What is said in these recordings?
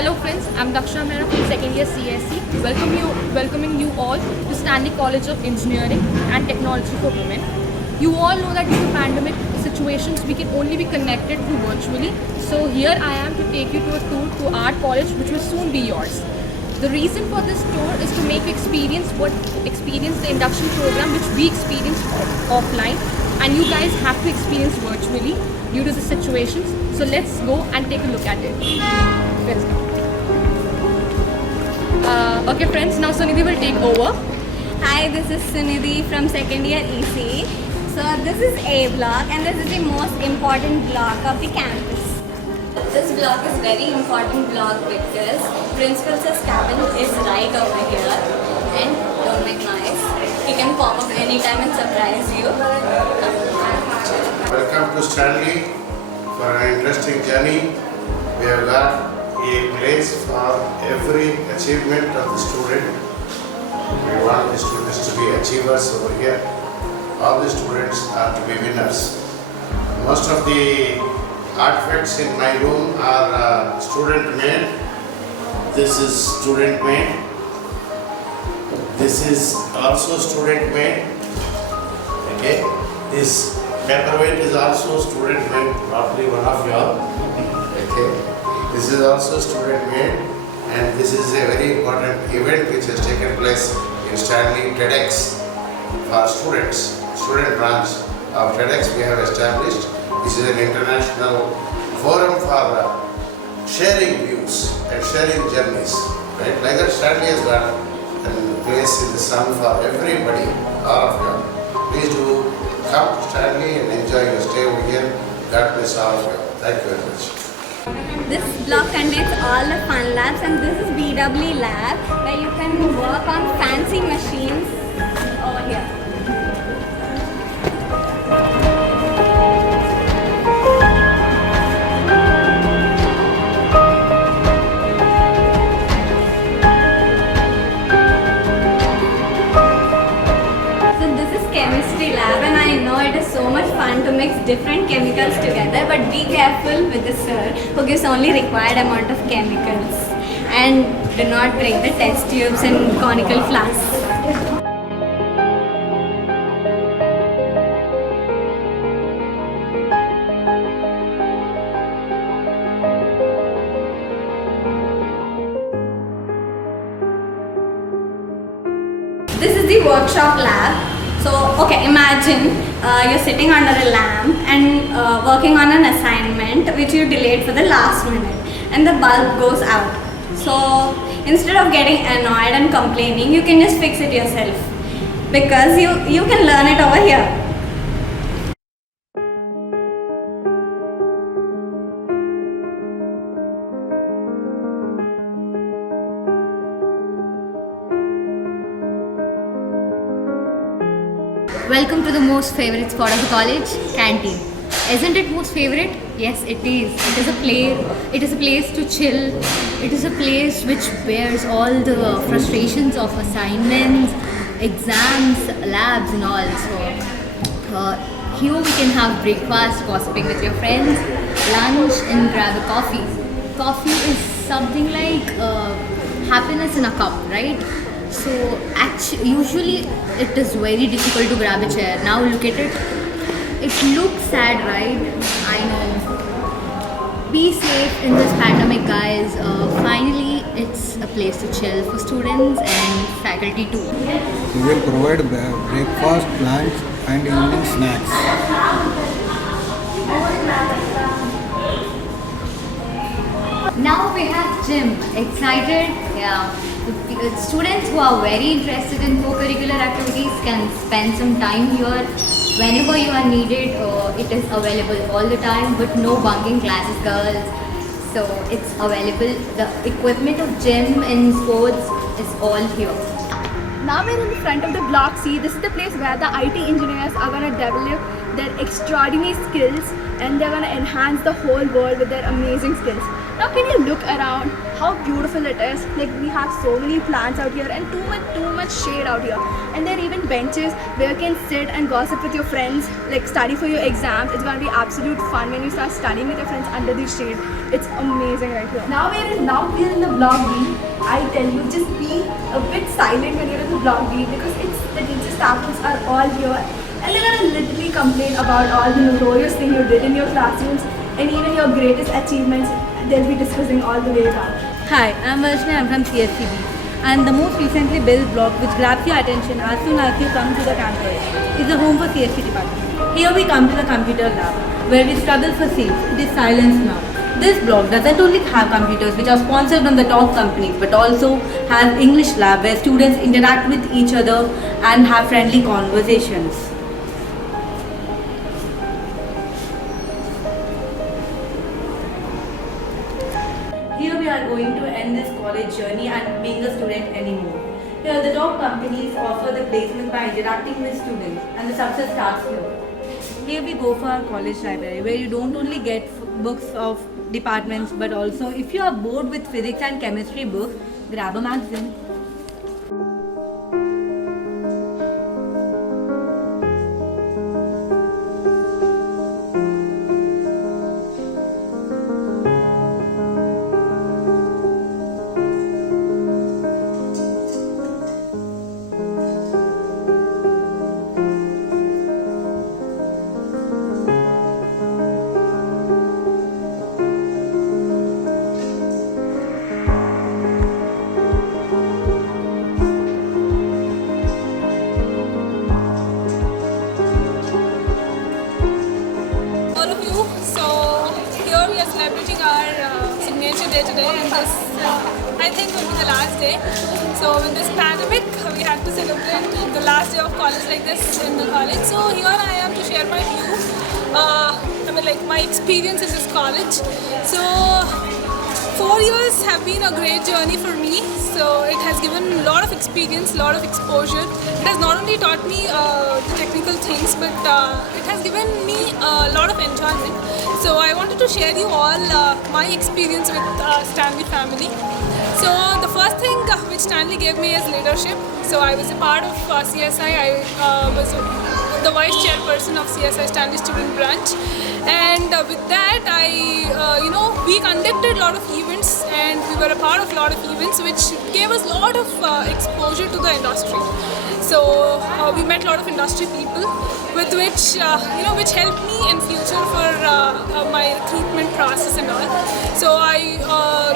Hello friends, I'm Daksha Mehra from second year CSE. Welcoming you all to Stanley College of Engineering and Technology for Women. You all know that due to pandemic situations, we can only be connected through virtually. So here I am to take you to a tour to our college, which will soon be yours. The reason for this tour is to make you experience the induction program which we experienced offline, and you guys have to experience virtually due to the situations. So let's go and take a look at it. Let's go. Okay friends, now Sunidhi will take over. Hi, this is Sunidhi from second year EC. So this is A block and this is the most important block of the campus. This block is very important block because Principal Sir's cabin is right over here, and don't make noise. He can pop up anytime and surprise you. Welcome to Stanley for an interesting journey. We have got a place for every achievement of the student. We want the students to be achievers over here. All the students are to be winners. Most of the artifacts in my room are student made. This is student made. This is also student made. Okay. This paperweight is also student made. Probably one of y'all. Okay. This is also student made, and this is a very important event which has taken place in Stanley TEDx for students. Student branch of TEDx we have established. This is an international forum for sharing views and sharing journeys. Right? Like that, Stanley has got a place in the sun for everybody, all of you. Please do come to Stanley and enjoy your stay over here. God bless all of you. Thank you very much. This block contains all the fun labs, and this is BW lab where you can work on fancy machines over here. Chemistry lab, and I know it is so much fun to mix different chemicals together, but be careful with the sir who gives only required amount of chemicals, and do not bring the test tubes and conical flasks. This is the workshop lab. So, okay, imagine you're sitting under a lamp and working on an assignment which you delayed for the last minute, and the bulb goes out. So, instead of getting annoyed and complaining, you can just fix it yourself, because you can learn it over here. Welcome to the most favorite spot of the college, canteen. Isn't it most favorite? Yes, it is. It is a place to chill. It is a place which bears all the frustrations of assignments, exams, labs and all. So here we can have breakfast, gossiping with your friends, lunch and grab a coffee. Coffee is something like happiness in a cup, right? So actually, usually it is very difficult to grab a chair. Now look at it. It looks sad, right? I know. Be safe in this pandemic, guys. Finally, it's a place to chill for students and faculty too. We will provide breakfast, lunch and evening snacks. Now we have gym. Excited? Yeah. The students who are very interested in co-curricular activities can spend some time here whenever you are needed. It is available all the time, but no bunking classes, girls. So it's available. The equipment of gym and sports is all here. Now we're in the front of the block C. This is the place where the IT engineers are going to develop their extraordinary skills, and they're going to enhance the whole world with their amazing skills. Now can you look around how beautiful it is? Like we have so many plants out here and too much shade out here. And there are even benches where you can sit and gossip with your friends, like study for your exams. It's gonna be absolute fun when you start studying with your friends under the shade. It's amazing right here. Now we are in the block B. I tell you, just be a bit silent when you're in the block B because the teacher staff rooms are all here and they're gonna literally complain about all the notorious thing you did in your classrooms and even your greatest achievements. They'll be discussing all the way down. Hi, I'm Varshni, I'm from CSCB, and the most recently built block which grabs your attention as soon as you come to the campus is the home for CSC department. Here we come to the computer lab, where we struggle for seats. It is silence now. This block doesn't only have computers which are sponsored from the top companies, but also has English lab where students interact with each other and have friendly conversations. Here we are going to end this college journey and being a student anymore. Here the top companies offer the placement by interacting with students, and the success starts here. Here we go for our college library where you don't only get books of departments, but also if you are bored with physics and chemistry books, grab a magazine. Today, and this I think will be the last day. So in this pandemic, we had to celebrate the last day of college like this in the college. So here I am to share my view, my experience in this college. So 4 years have been a great journey for me. So it has given a lot of experience, a lot of exposure. It has not only taught me the technical things, but it has given me a lot of enjoyment. So I wanted to share you all my experience with Stanley family. So the first thing which Stanley gave me is leadership. So I was a part of CSI. I was the vice chairperson of CSI Stanley Student Branch, and with that we conducted a lot of events, and we were a part of a lot of events which gave us a lot of exposure to the industry. So we met a lot of industry people with which which helped me in future for my recruitment process and all. So I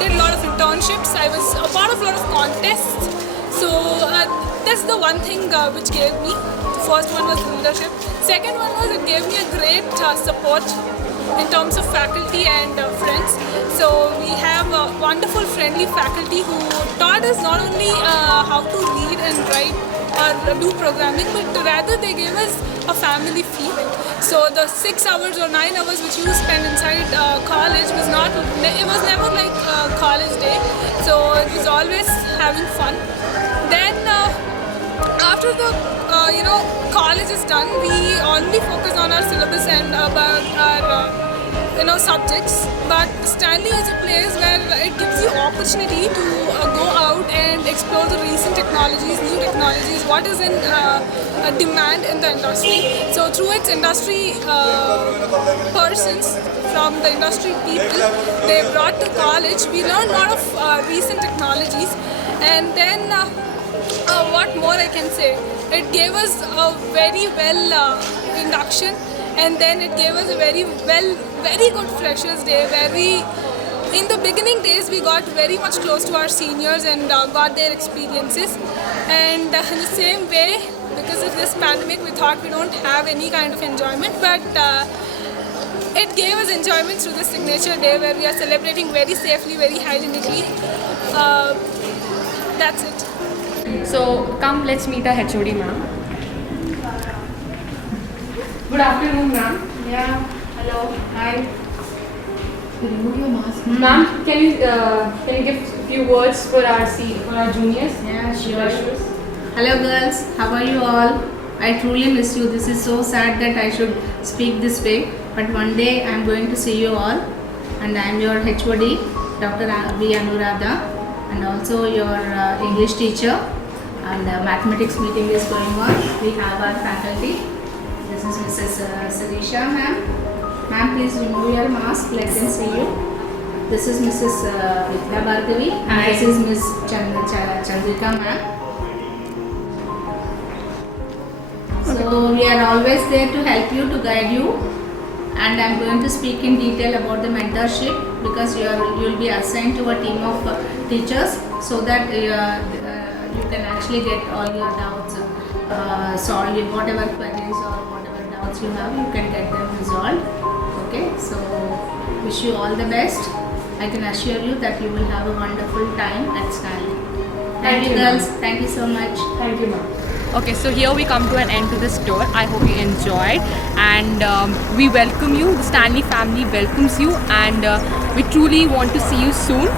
did a lot of internships. I was a part of a lot of contests. So that's the one thing which gave me. The first one was leadership. Second one was it gave me a great support in terms of faculty and friends. So we have wonderful friendly faculty who taught us not only how to read and write or do programming, but rather they gave us a family feel. So the 6 hours or 9 hours which you spend inside college was never like college day. So it was always having fun. Then after the college is done, we only focus on our syllabus and about our subjects. But Stanley is a place where it gives you opportunity to go out and explore the recent technologies, new technologies, what is in demand in the industry. So through its industry persons, from the industry people, they brought to college. We learned a lot of recent technologies, and then what more I can say? It gave us a very well induction, and then it gave us a very good freshers day where we, in the beginning days, we got very much close to our seniors and got their experiences. And in the same way, because of this pandemic, we thought we don't have any kind of enjoyment, but it gave us enjoyment through the signature day where we are celebrating very safely, very hygienically. That's it. So come, let's meet our HOD ma'am. Good afternoon, ma'am. Yeah, hello, hi. Remove your mask. Ma'am, can you give a few words for our juniors? Yeah, sure. Hello girls, how are you all? I truly miss you. This is so sad that I should speak this way, but one day I am going to see you all, and I am your HOD. Dr. V. Anuradha, and also your English teacher. And mathematics meeting is going on. We have our faculty. This is Mrs. Sirisha ma'am. Ma'am, please remove your mask. Let them see you. This is Mrs. Vidya Bhargavi. And this is Ms. Chandrika ma'am. So we are always there to help you, to guide you. And I am going to speak in detail about the mentorship, because you will be assigned to a team of teachers, so that you can actually get all your doubts solved. Whatever queries or whatever doubts you have, you can get them resolved. Okay, so wish you all the best. I can assure you that you will have a wonderful time at Stanley. Thank you girls. Thank you so much. Thank you, ma'am. Okay, so here we come to an end to this tour. I hope you enjoyed, and we welcome you. The Stanley family welcomes you, and we truly want to see you soon.